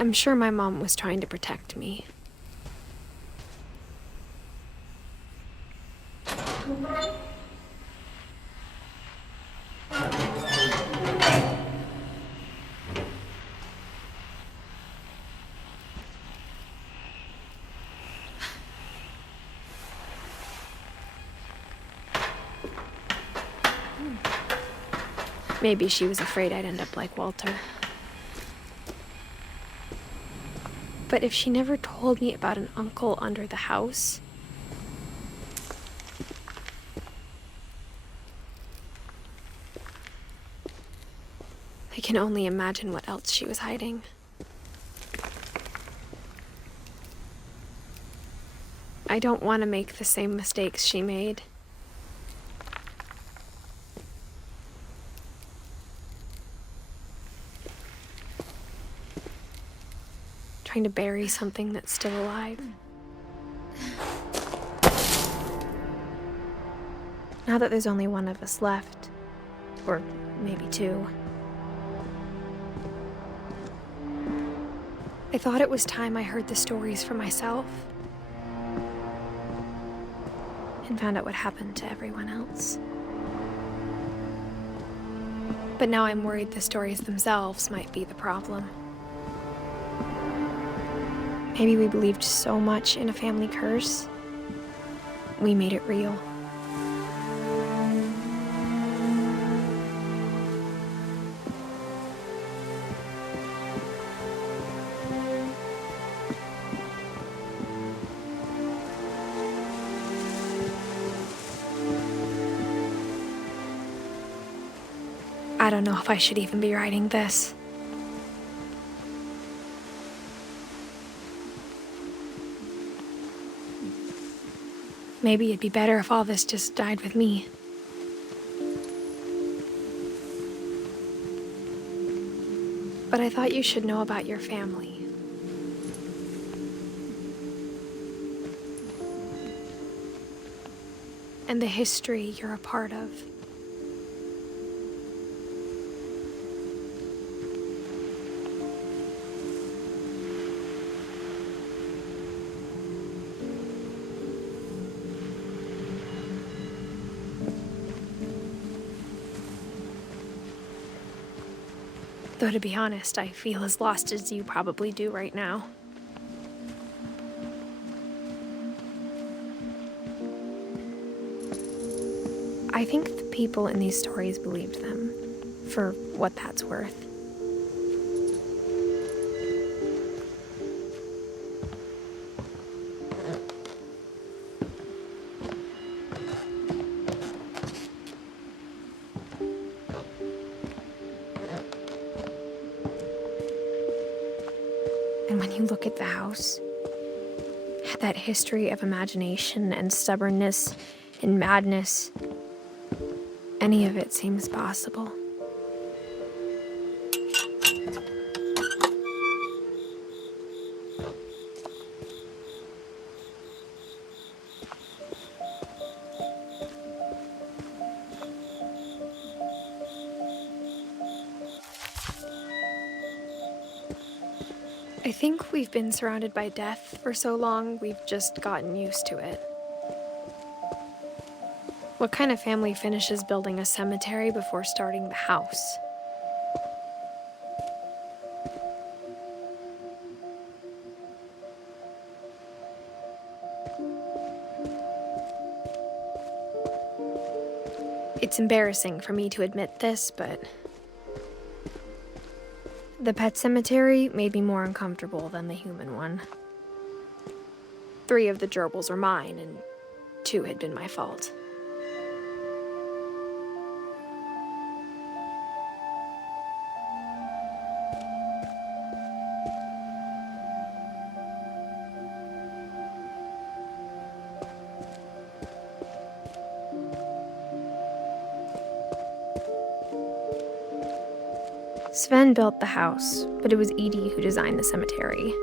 I'm sure my mom was trying to protect me. Maybe she was afraid I'd end up like Walter. But if she never told me about an uncle under the house, I can only imagine what else she was hiding. I don't want to make the same mistakes she made. Trying to bury something that's still alive. Now that there's only one of us left, or maybe two, I thought it was time I heard the stories for myself and found out what happened to everyone else. But now I'm worried the stories themselves might be the problem. Maybe we believed so much in a family curse, we made it real. I don't know if I should even be writing this. Maybe it'd be better if all this just died with me. But I thought you should know about your family. And the history you're a part of. Though to be honest, I feel as lost as you probably do right now. I think the people in these stories believed them, for what that's worth. And when you look at the house, at that history of imagination and stubbornness and madness, any of it seems possible. I think we've been surrounded by death for so long, we've just gotten used to it. What kind of family finishes building a cemetery before starting the house? It's embarrassing for me to admit this, but the pet cemetery made me more uncomfortable than the human one. 3 of the gerbils were mine, and 2 had been my fault. Sven built the house, but it was Edith who designed the cemetery.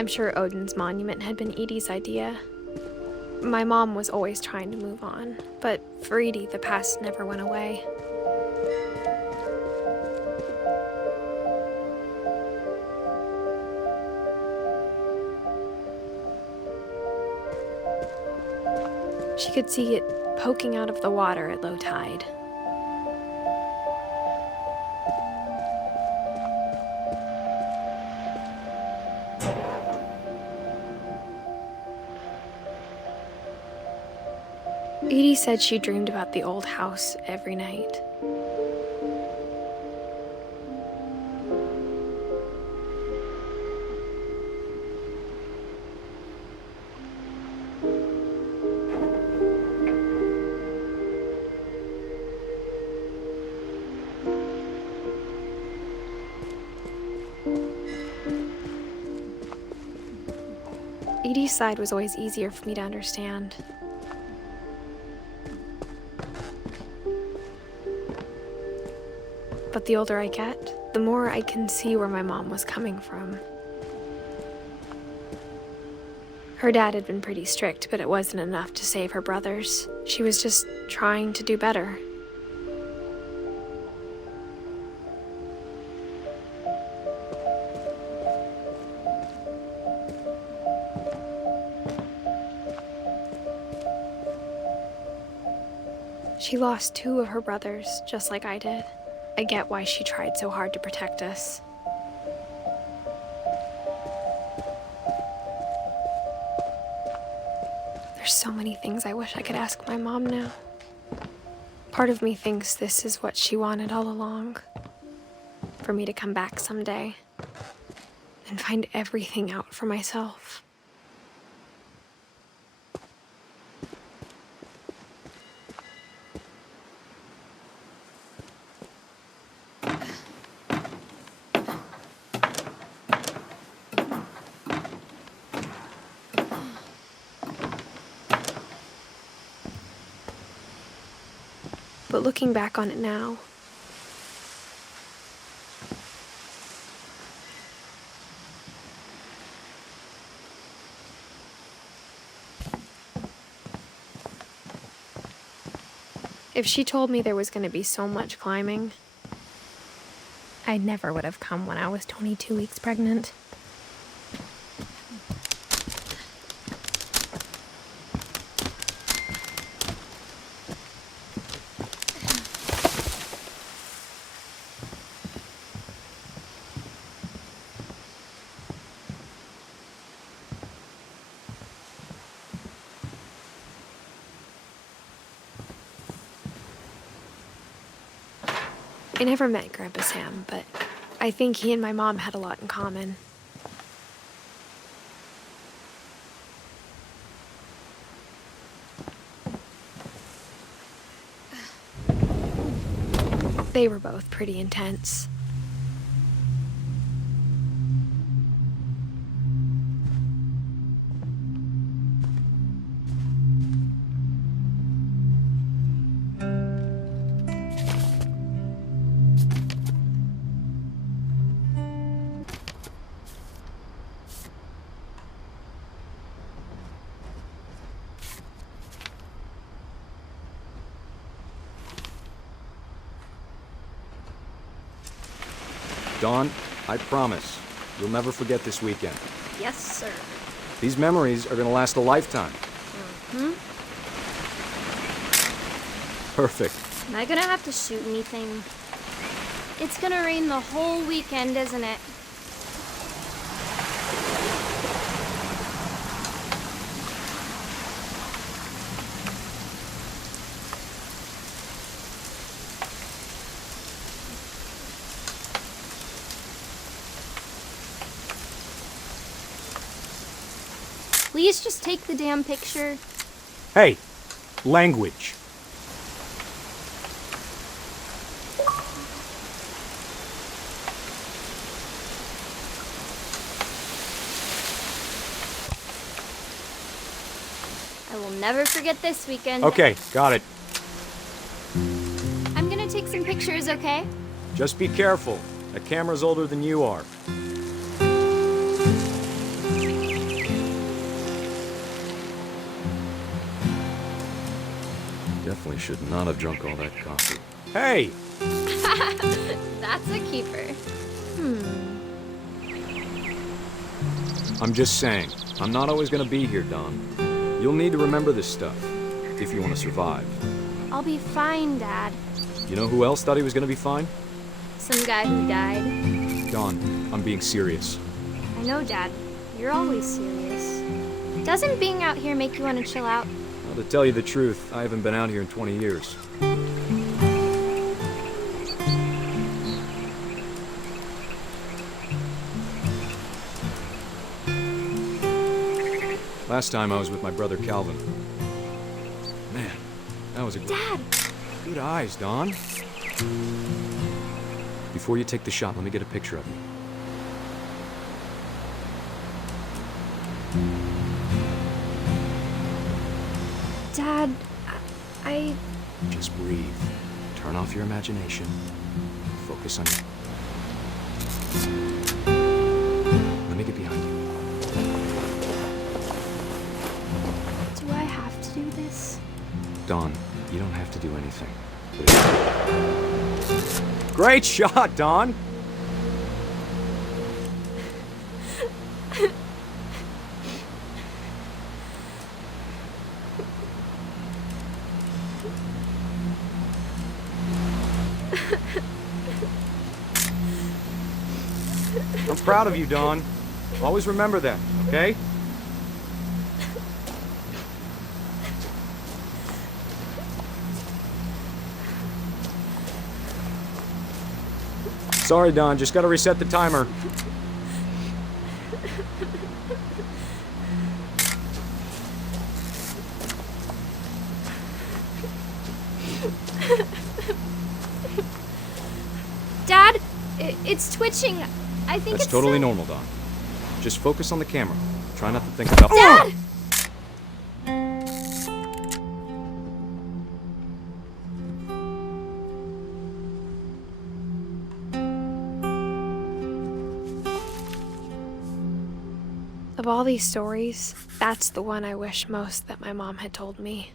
I'm sure Odin's monument had been Edie's idea. My mom was always trying to move on, but for Edie, the past never went away. She could see it poking out of the water at low tide. Edie said she dreamed about the old house every night. Edie's side was always easier for me to understand. But the older I get, the more I can see where my mom was coming from. Her dad had been pretty strict, but it wasn't enough to save her brothers. She was just trying to do better. She lost 2 of her brothers, just like I did. I get why she tried so hard to protect us. There's so many things I wish I could ask my mom now. Part of me thinks this is what she wanted all along. For me to come back someday and find everything out for myself. But looking back on it now, if she told me there was going to be so much climbing, I never would have come when I was 22 weeks pregnant. I never met Grandpa Sam, but I think he and my mom had a lot in common. They were both pretty intense. Dawn, I promise, you'll never forget this weekend. Yes, sir. These memories are gonna last a lifetime. Hmm? Perfect. Am I gonna have to shoot anything? It's gonna rain the whole weekend, isn't it? Please just take the damn picture. Hey, language. I will never forget this weekend. Okay, got it. I'm gonna take some pictures, okay? Just be careful. That camera's older than you are. definitely should not have drunk all that coffee. Hey! That's a keeper. I'm just saying, I'm not always gonna be here, Dawn. You'll need to remember this stuff, if you want to survive. I'll be fine, Dad. You know who else thought he was gonna be fine? Some guy who died. Dawn, I'm being serious. I know, Dad. You're always serious. Doesn't being out here make you want to chill out? Well, to tell you the truth, I haven't been out here in 20 years. Last time I was with my brother Calvin. Man, that was a Dad! good eyes, Dawn. Before you take the shot, let me get a picture of you. Dad, I... Just breathe. Turn off your imagination. Focus on your... Let me get behind you. Do I have to do this? Dawn, you don't have to do anything. Great shot, Dawn! I'm proud of you, Dawn. Always remember that, okay? Sorry, Dawn, just gotta reset the timer. Dad, it's twitching. I think That's it's totally so- normal, Dawn. Just focus on the camera. Try not to think about... Dad! Of all these stories, that's the one I wish most that my mom had told me.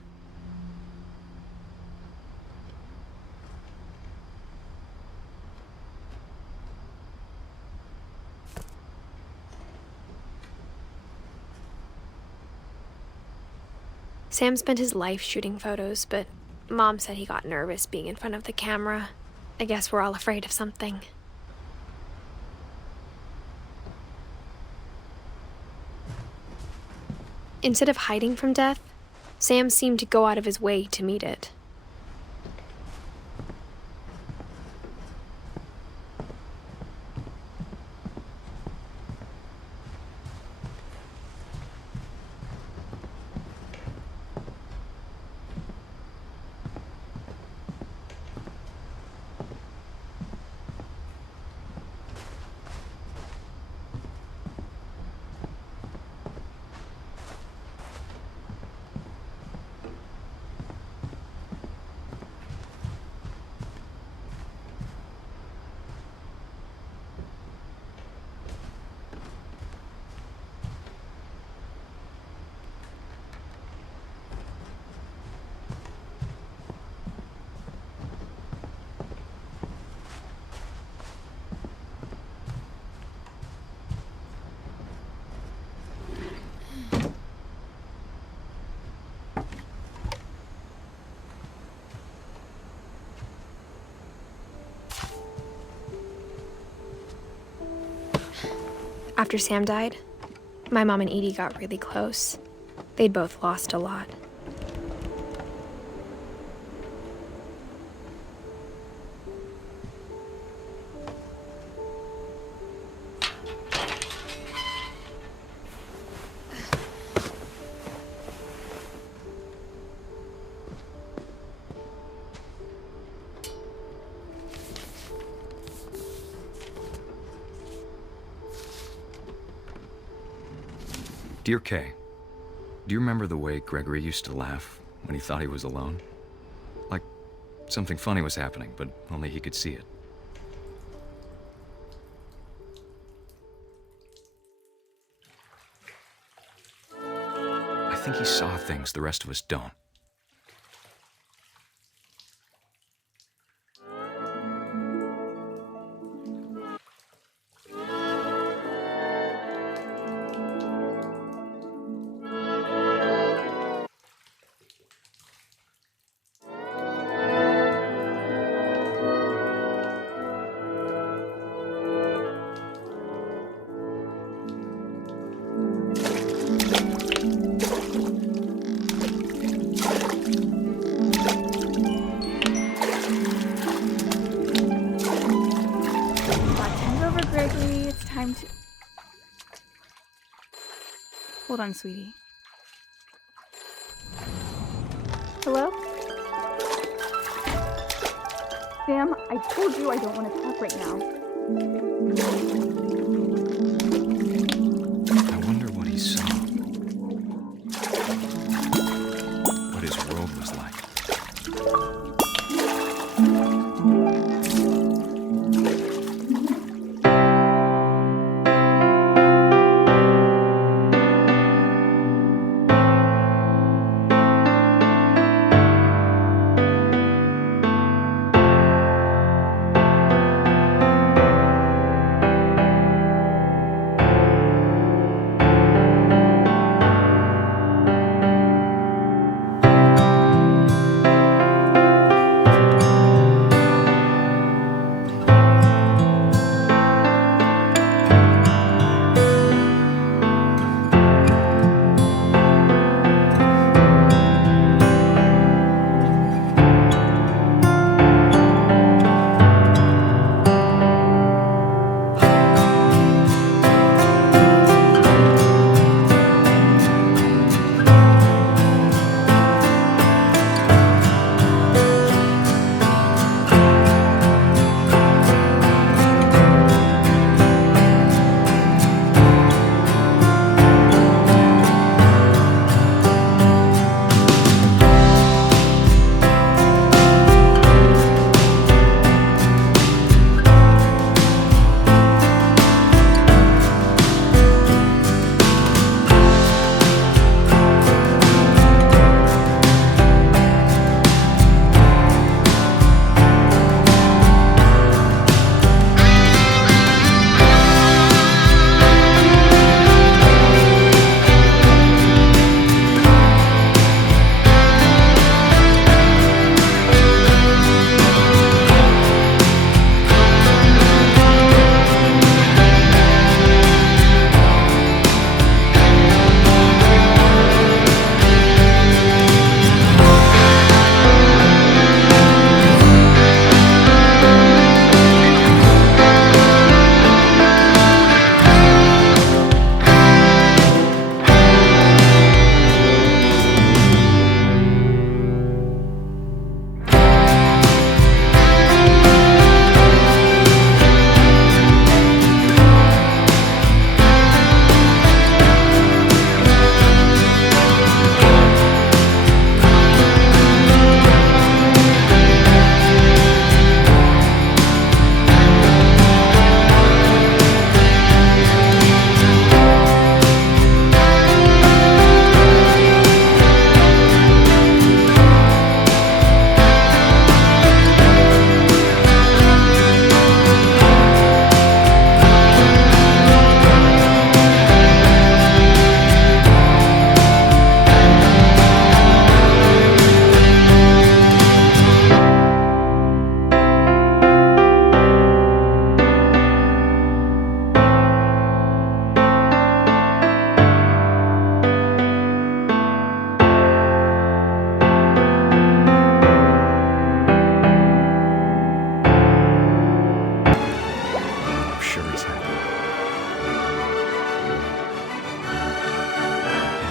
Sam spent his life shooting photos, but Mom said he got nervous being in front of the camera. I guess we're all afraid of something. Instead of hiding from death, Sam seemed to go out of his way to meet it. After Sam died, my mom and Edie got really close. They'd both lost a lot. Dear Kay, do you remember the way Gregory used to laugh when he thought he was alone? Like something funny was happening, but only he could see it. I think he saw things the rest of us don't. time to... Hold on, sweetie. Hello? Sam, I told you I don't want to talk right now. I wonder what he saw. What his world was like.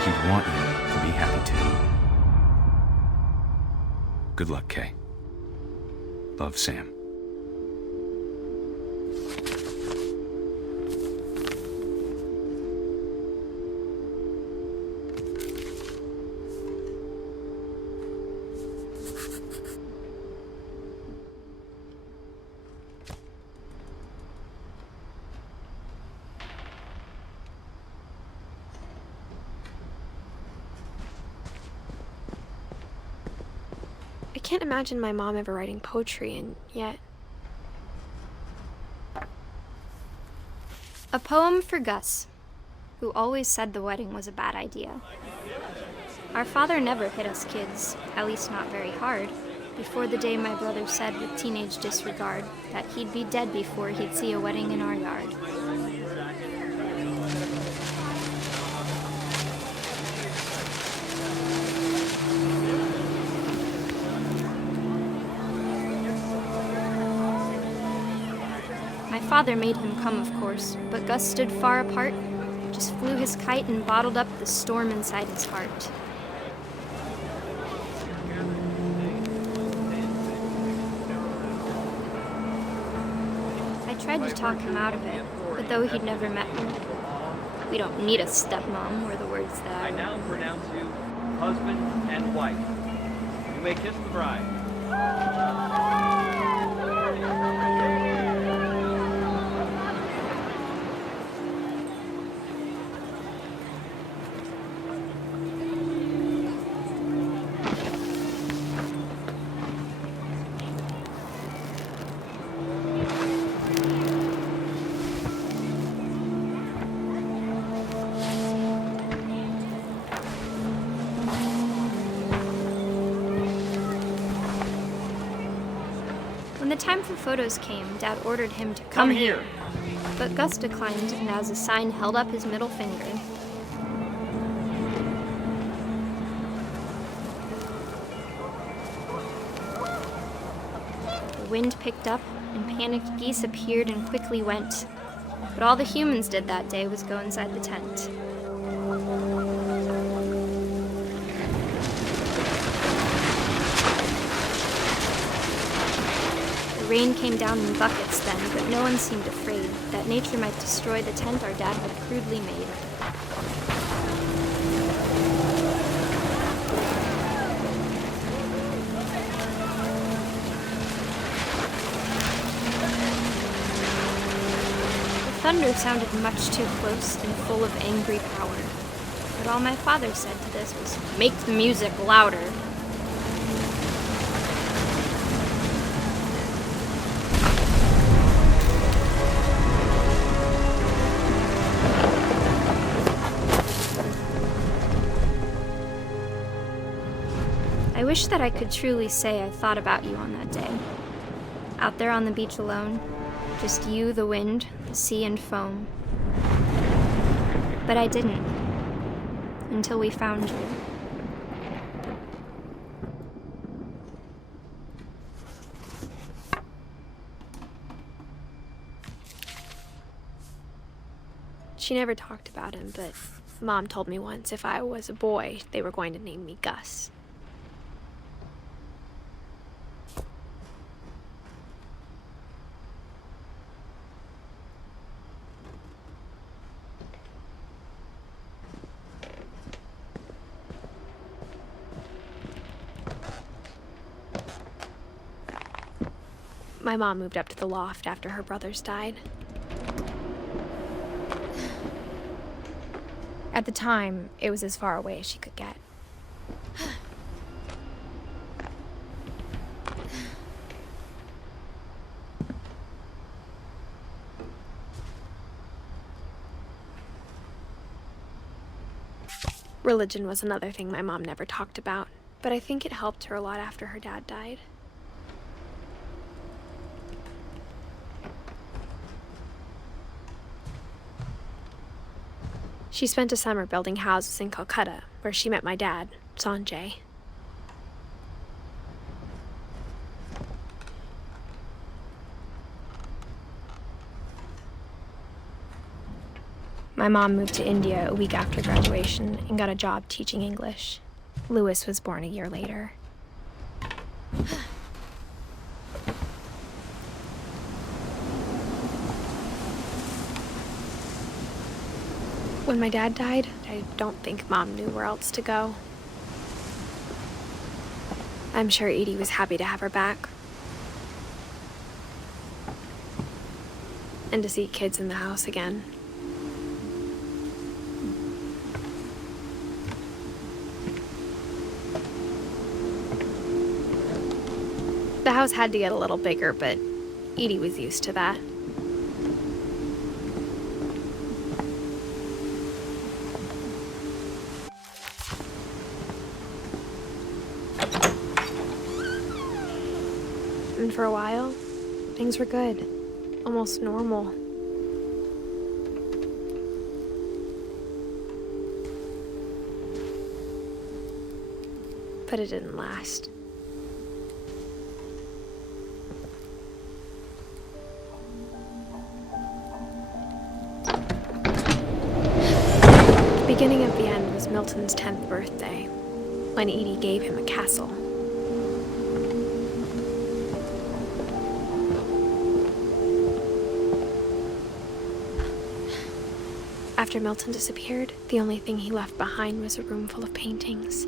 He'd want you to be happy too. Good luck, Kay. Love, Sam. I can't imagine my mom ever writing poetry, and yet... A poem for Gus, who always said the wedding was a bad idea. Our father never hit us kids, at least not very hard, before the day my brother said with teenage disregard that he'd be dead before he'd see a wedding in our yard. My father made him come, of course, but Gus stood far apart, just flew his kite and bottled up the storm inside his heart. I tried to talk him out of it, but though he'd never met me, "We don't need a stepmom," were the words that I now pronounce you husband and wife. You may kiss the bride. When the time for photos came, Dad ordered him to come here. But Gus declined, and as a sign held up his middle finger. The wind picked up, and panicked geese appeared and quickly went. But all the humans did that day was go inside the tent. The rain came down in buckets then, but no one seemed afraid that nature might destroy the tent our dad had crudely made. The thunder sounded much too close and full of angry power. But all my father said to this was, "Make the music louder." I wish that I could truly say I thought about you on that day. Out there on the beach alone, just you, the wind, the sea, and foam. But I didn't, until we found you. She never talked about him, but Mom told me once if I was a boy, they were going to name me Gus. My mom moved up to the loft after her brothers died. At the time, it was as far away as she could get. Religion was another thing my mom never talked about, but I think it helped her a lot after her dad died. She spent a summer building houses in Calcutta, where she met my dad, Sanjay. My mom moved to India a week after graduation and got a job teaching English. Louis was born a year later. When my dad died, I don't think Mom knew where else to go. I'm sure Edie was happy to have her back. And to see kids in the house again. The house had to get a little bigger, but Edie was used to that. And for a while, things were good, almost normal. But it didn't last. beginning of the end was Milton's 10th birthday, when Edie gave him a castle. After Milton disappeared, the only thing he left behind was a room full of paintings.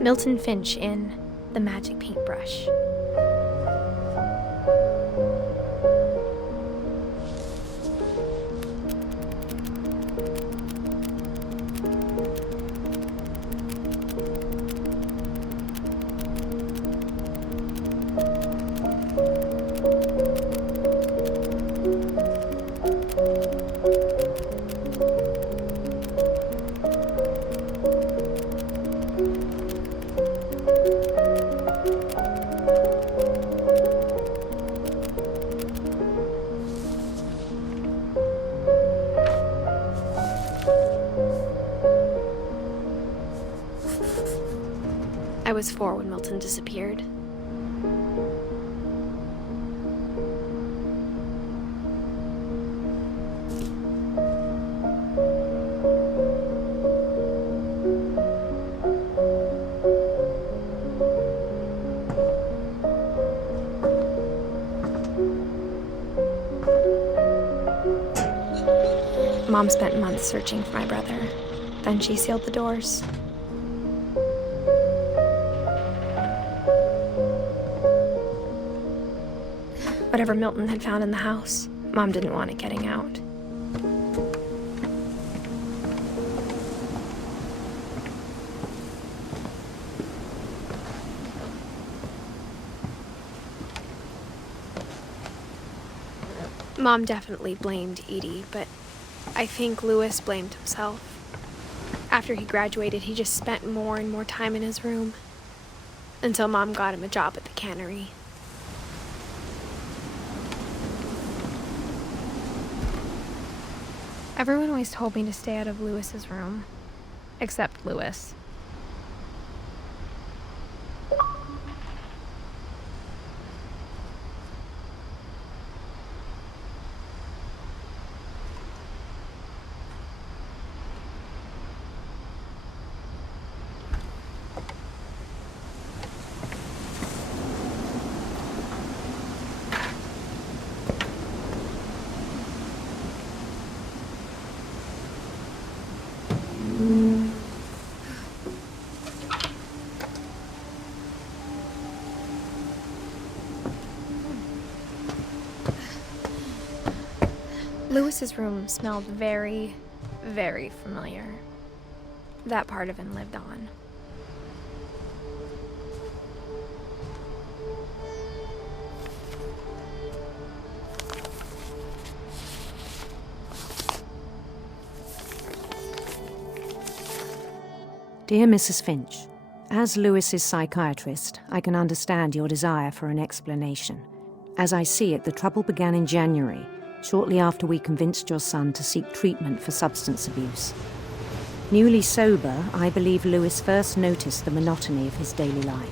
Milton Finch in The Magic Paintbrush. I was 4 when Milton disappeared. Mom spent months searching for my brother. Then she sealed the doors. Whatever Milton had found in the house, Mom didn't want it getting out. Mom definitely blamed Edie, but I think Lewis blamed himself. After he graduated, he just spent more and more time in his room, until Mom got him a job at the cannery. Everyone always told me to stay out of Lewis's room, except Lewis. Lewis's room smelled very, very familiar. That part of him lived on. Dear Mrs. Finch, as Lewis's psychiatrist, I can understand your desire for an explanation. As I see it, the trouble began in January, shortly after we convinced your son to seek treatment for substance abuse. Newly sober, I believe Lewis first noticed the monotony of his daily life.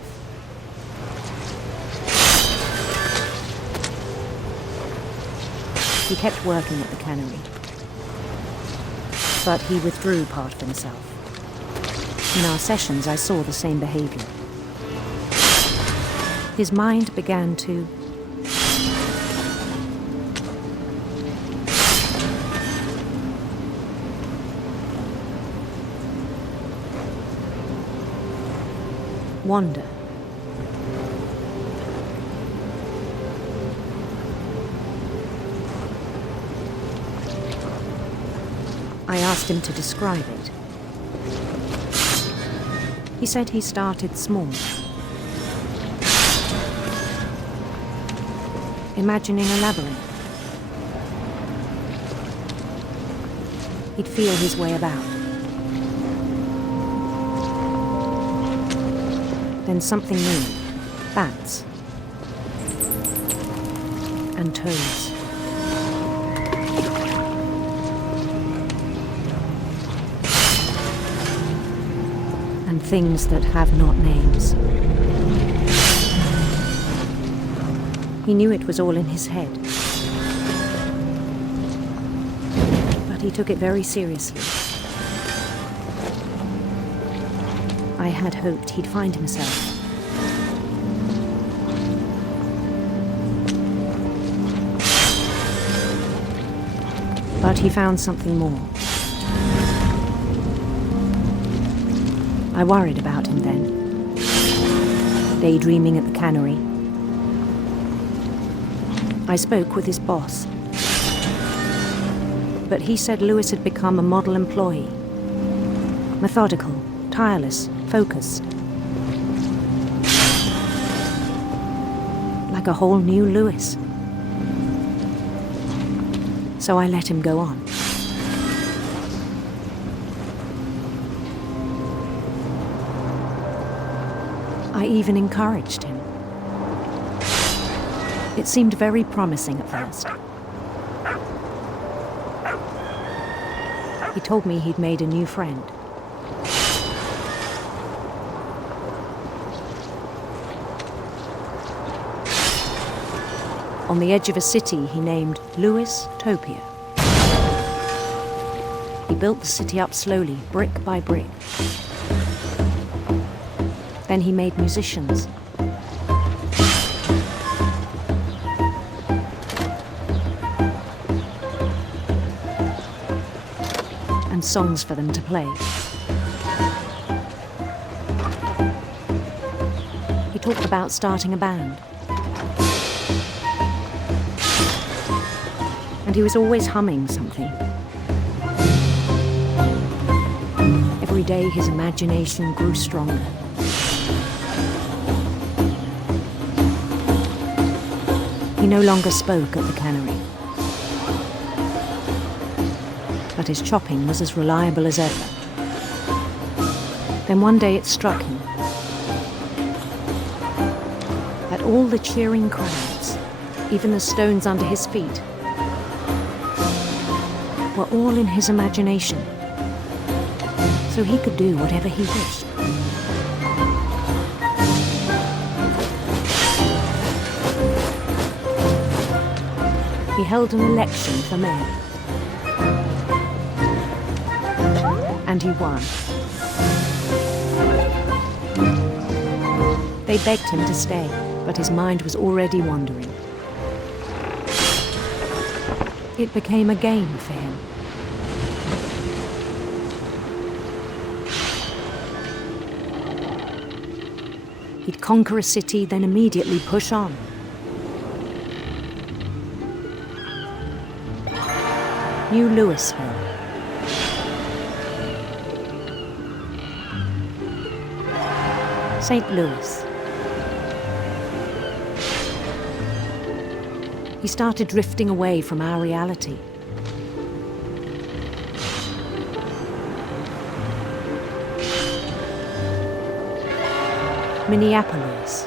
He kept working at the cannery, but he withdrew part of himself. In our sessions, I saw the same behavior. His mind began to wander. I asked him to describe it. He said he started small, imagining a labyrinth. He'd feel his way about. Then something moved. Bats. And toads. And things that have not names. He knew it was all in his head. But he took it very seriously. I had hoped he'd find himself. But he found something more. I worried about him then, daydreaming at the cannery. I spoke with his boss, but he said Lewis had become a model employee. Methodical, tireless, focused. Like a whole new Lewis. So I let him go on. I even encouraged him. It seemed very promising at first. He told me he'd made a new friend. On the edge of a city he named Lewis Topia. He built the city up slowly, brick by brick. Then he made musicians. And songs for them to play. He talked about starting a band. And he was always humming something. Every day his imagination grew stronger. He no longer spoke at the cannery. But his chopping was as reliable as ever. Then one day it struck him that all the cheering crowds, even the stones under his feet, were all in his imagination, so he could do whatever he wished. He held an election for mayor. And he won. They begged him to stay, but his mind was already wandering. It became a game for him. He'd conquer a city, then immediately push on. New Louisville. St. Louis. He started drifting away from our reality. Minneapolis,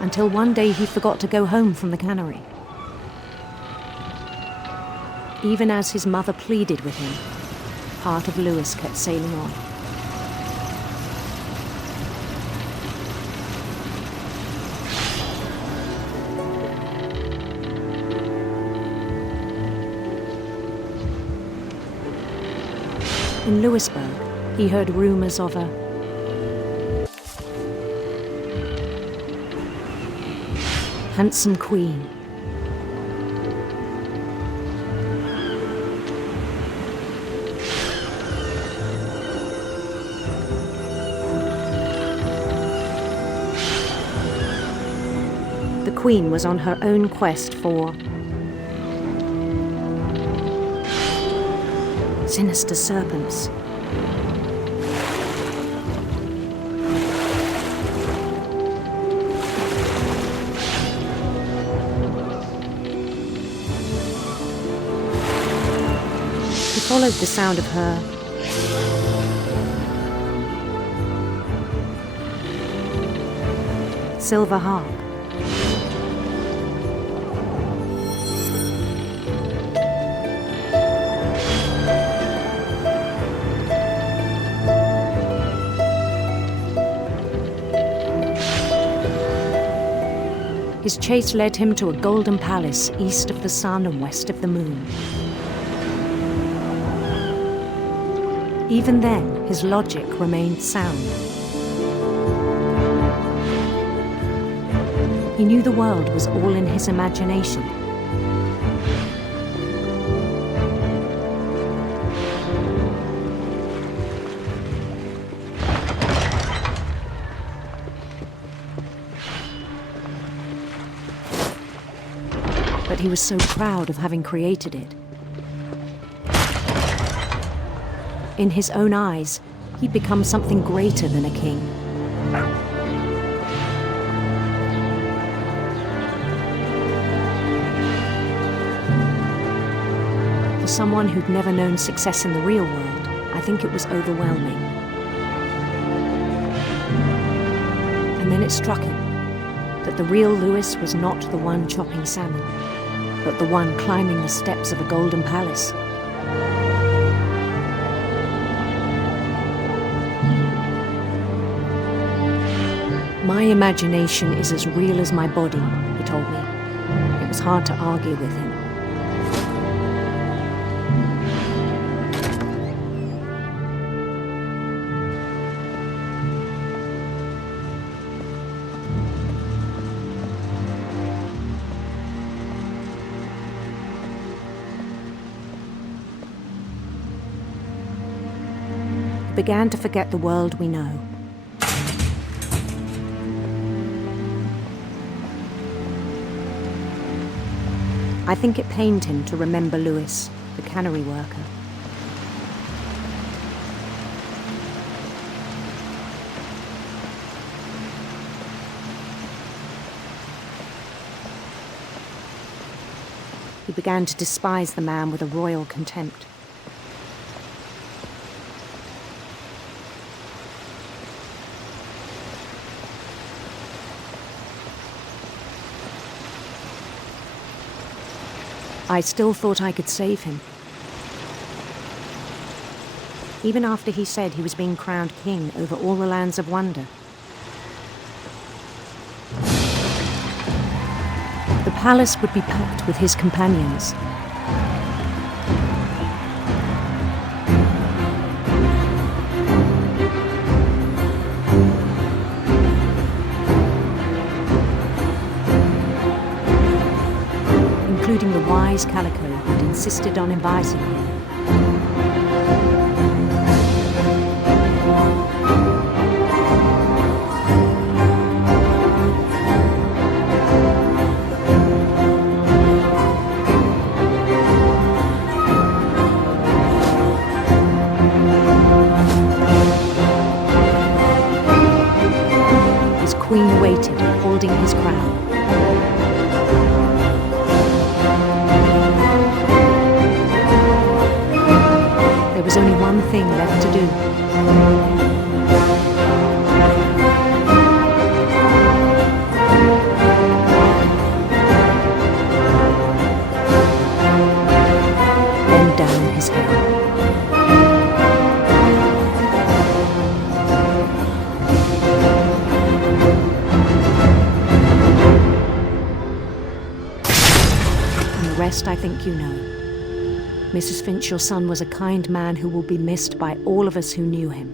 until one day he forgot to go home from the cannery. Even as his mother pleaded with him, part of Lewis kept sailing on. In Lewisburg, he heard rumors of a handsome queen. The queen was on her own quest for sinister serpents. followed the sound of her silver harp. His chase led him to a golden palace east of the sun and west of the moon. Even then, his logic remained sound. He knew the world was all in his imagination. But he was so proud of having created it. In his own eyes, he'd become something greater than a king. For someone who'd never known success in the real world, I think it was overwhelming. And then it struck him that the real Lewis was not the one chopping salmon, but the one climbing the steps of a golden palace. My imagination is as real as my body, he told me. It was hard to argue with him. He began to forget the world we know. I think it pained him to remember Lewis, the cannery worker. He began to despise the man with a royal contempt. I still thought I could save him. Even after he said he was being crowned king over all the lands of wonder. The palace would be packed with his companions. Including the wise Calico who'd insisted on inviting him. His queen waited, holding his crown. There was only one thing left to do. Bend down his head. And the rest I think you know. Mrs. Finch, your son was a kind man who will be missed by all of us who knew him.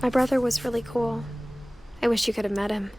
My brother was really cool. I wish you could have met him.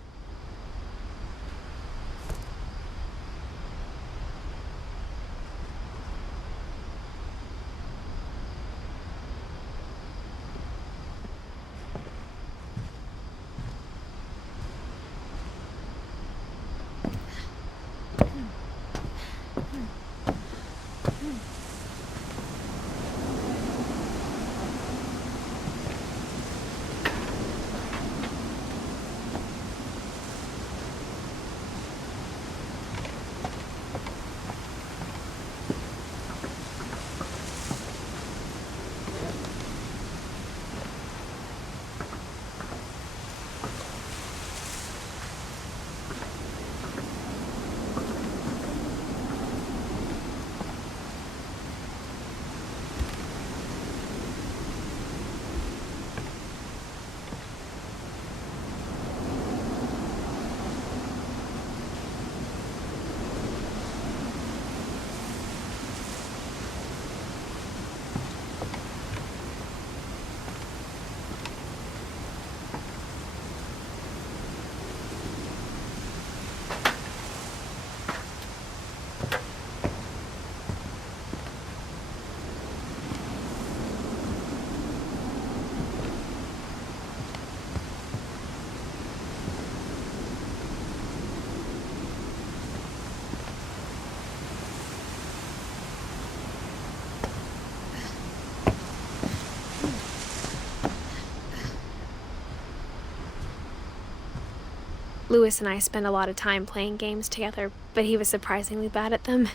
Lewis and I spent a lot of time playing games together, but he was surprisingly bad at them.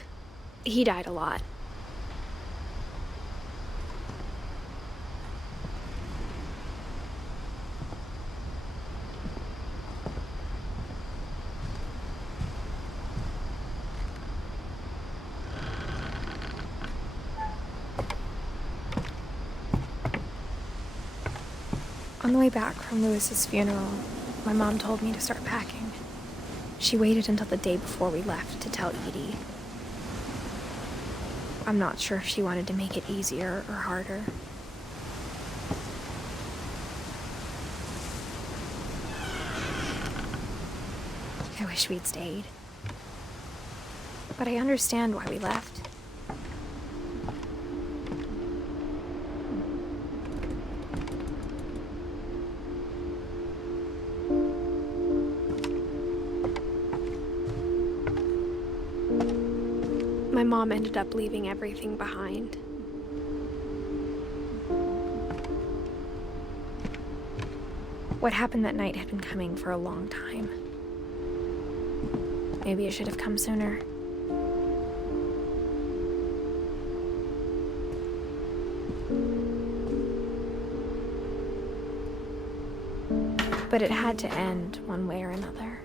He died a lot. On the way back from Lewis's funeral, my mom told me to start packing. She waited until the day before we left to tell Edie. I'm not sure if she wanted to make it easier or harder. I wish we'd stayed. But I understand why we left. My mom ended up leaving everything behind. What happened that night had been coming for a long time. Maybe it should have come sooner. But it had to end one way or another.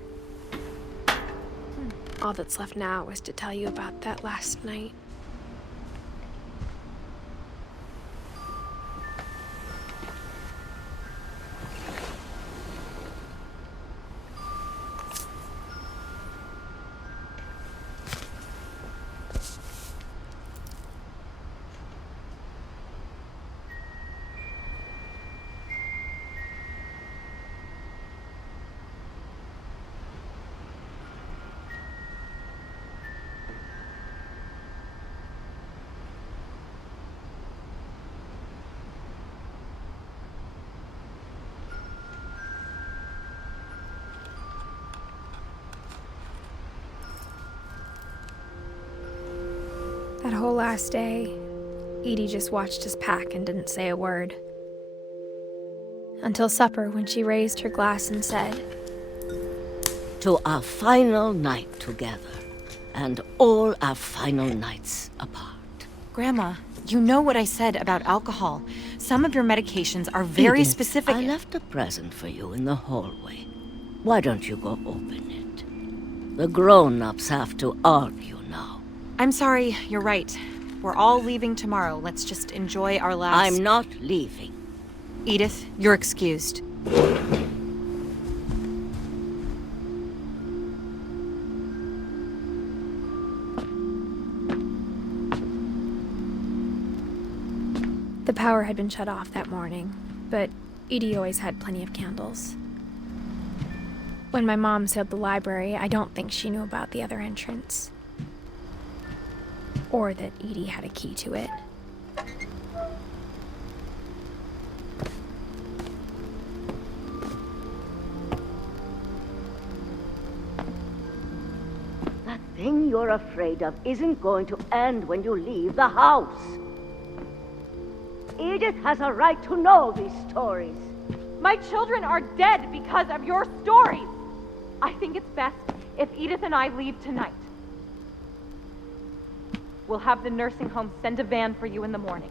All that's left now is to tell you about that last night. That whole last day, Edie just watched us pack and didn't say a word. Until supper, when she raised her glass and said, "To our final night together, and all our final nights apart." Grandma, you know what I said about alcohol. Some of your medications are very Edith, specific. I left a present for you in the hallway. Why don't you go open it? The grown-ups have to argue now. I'm sorry, you're right. We're all leaving tomorrow. Let's just enjoy our last... I'm not leaving. Edith, you're excused. The power had been shut off that morning, but Edie always had plenty of candles. When my mom sealed the library, I don't think she knew about the other entrance. Or that Edie had a key to it. That thing you're afraid of isn't going to end when you leave the house. Edith has a right to know these stories. My children are dead because of your stories. I think it's best if Edith and I leave tonight. We'll have the nursing home send a van for you in the morning,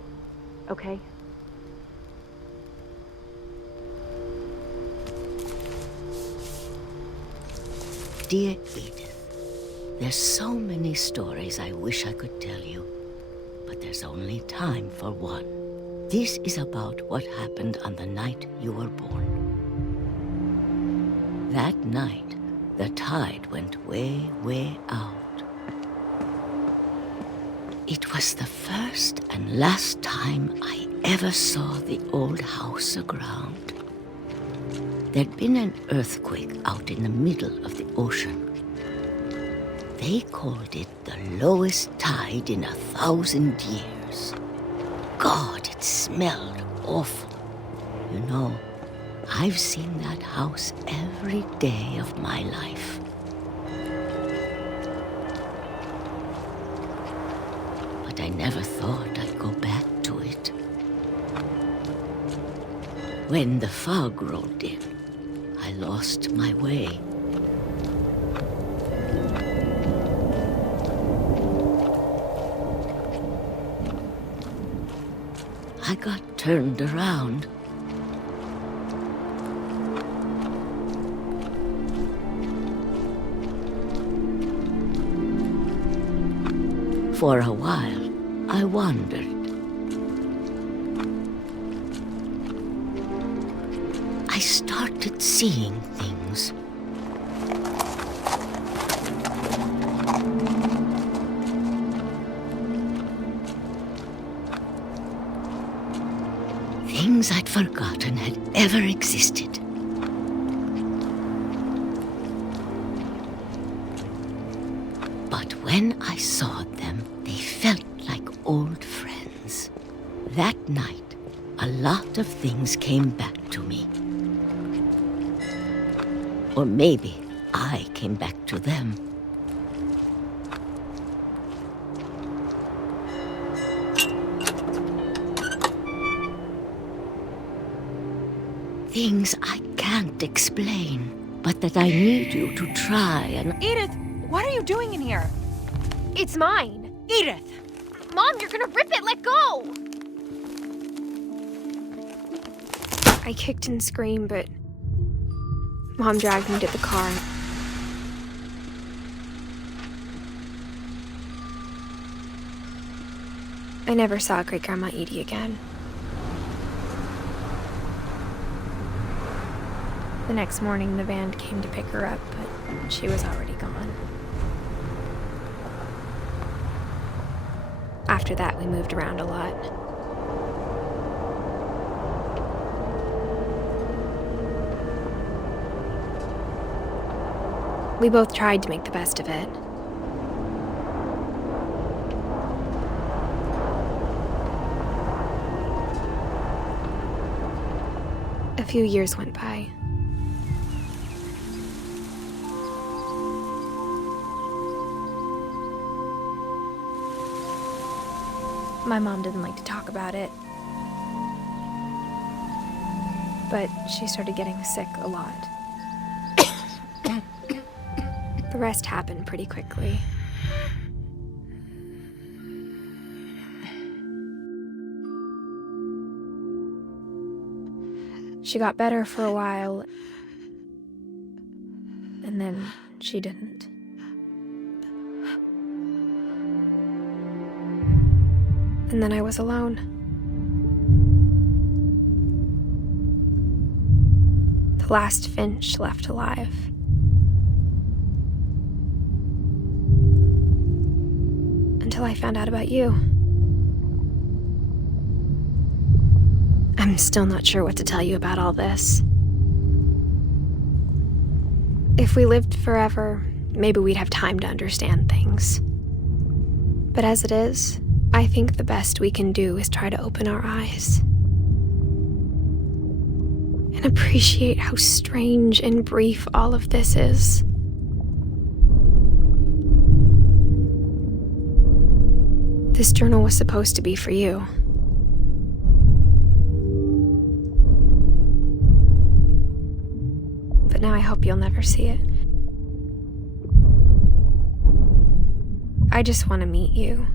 okay? Dear Edith, there's so many stories I wish I could tell you, but there's only time for one. This is about what happened on the night you were born. That night, the tide went way, way out. It was the first and last time I ever saw the old house aground. There'd been an earthquake out in the middle of the ocean. They called it the lowest tide in 1,000 years. God, it smelled awful. You know, I've seen that house every day of my life. But I never thought I'd go back to it. When the fog rolled in, I lost my way. I got turned around. For a while, I wondered. I started seeing things. Things I'd forgotten had ever existed. But when I saw them, they felt like old friends. That night, a lot of things came back to me. Or maybe I came back to them. Things I can't explain, but that I need you to try and... Edith, what are you doing in here? It's mine. Edith! Mom, you're gonna rip it! Let go! I kicked and screamed, but Mom dragged me to the car. I never saw Great-Grandma Edie again. The next morning, the van came to pick her up, but she was already gone. After that, we moved around a lot. We both tried to make the best of it. A few years went by. My mom didn't like to talk about it, but she started getting sick a lot. The rest happened pretty quickly. She got better for a while, and then she didn't. And then I was alone. The last Finch left alive. Until I found out about you. I'm still not sure what to tell you about all this. If we lived forever, maybe we'd have time to understand things. But as it is, I think the best we can do is try to open our eyes and appreciate how strange and brief all of this is. This journal was supposed to be for you. But now I hope you'll never see it. I just want to meet you.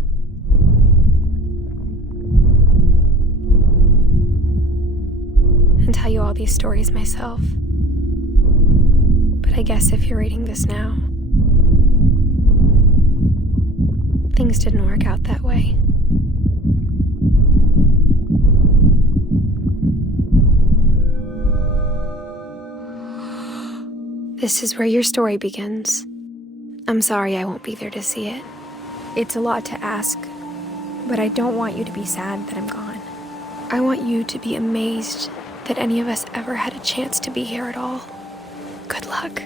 And tell you all these stories myself. But I guess if you're reading this now, things didn't work out that way. This is where your story begins. I'm sorry I won't be there to see it. It's a lot to ask, but I don't want you to be sad that I'm gone. I want you to be amazed that any of us ever had a chance to be here at all. Good luck.